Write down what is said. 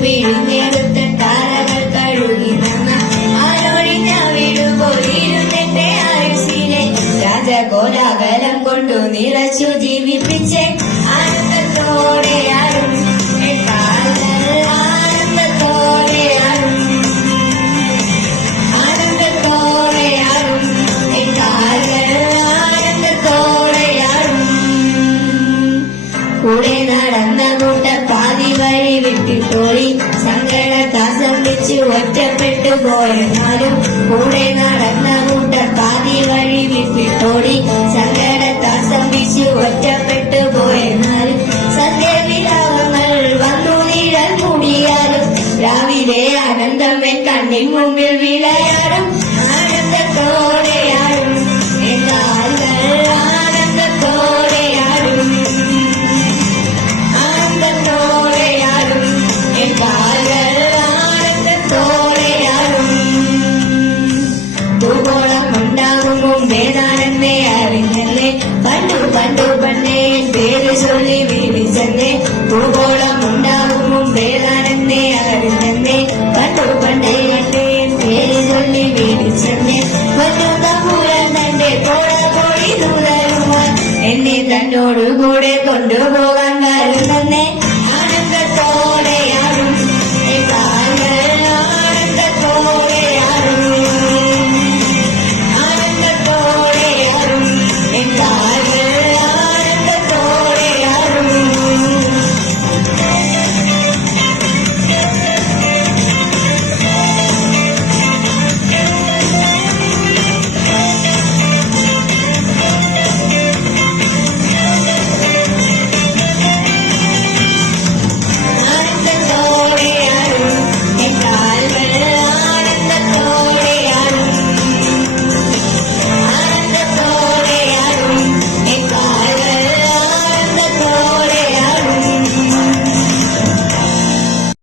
പിഴിഞ്ഞെടുത്ത താരകൾ കഴുകി നന്ന ആരൊഴിഞ്ഞ വീടുപോലിരുന്നെന്റെ ആയുസിനെ രാജകോലാഹലം കൊണ്ടു നിറച്ചു ജീവിപ്പിച്ചേ ആനന്ദത്തോടെ ആരും ആനന്ദത്തോടെ ആരും ആനന്ദത്തോടെ ആരും ആനന്ദത്തോടെ ആരും കൂടെ നടന്ന കൂട്ടർ പാതി വഴി വിട്ടിട്ടോടി സങ്കടത്താസം വെച്ച് ഒറ്റപ്പെട്ടു പോയെന്നാലും കൂടെ നടന്ന കൂട്ടർ പാതി വഴി വിട്ടിട്ടോടി സങ്കടത്താസം വെച്ച് ഒറ്റപ്പെട്ടു പോയെന്നാലും സന്ധ്യവിരാവങ്ങൾ വന്നു നീഴൽ കൂടിയാലും രാവിലെ ആനന്ദം എൻ കണ്ണിൻ മുമ്പിൽ വിളയാടും ആനന്ദത്തോടെയാടും എന്നാളുകൾ ആനന്ദത്തോടെയാടും ആനന്ദത്തോടെയാടും എന്നാളുകൾ ആനന്ദത്തോടെയാടും ഭൂഗോളം ഉണ്ടാകും മുമ്പേ നാനെന്നെ അറിഞ്ഞല്ലേ പണ്ടു പണ്ടു പണ്ടേ പേര് ചൊല്ലി വിളിച്ചെന്നെ ഭൂഗോളം ഉണ്ടാകും മുമ്പേ നാനെന്നെ അറിഞ്ഞെന്നെ പണ്ടു പണ്ടേ എന്റെ പേര് ചൊല്ലി വിളിച്ചെന്നെ വന്നുക മൂലം തന്റെ കോഴി തുളരുവാൻ എന്നെ തന്നോടുകൂടെ കൊണ്ടുപോകാൻ വരുന്നെന്നെ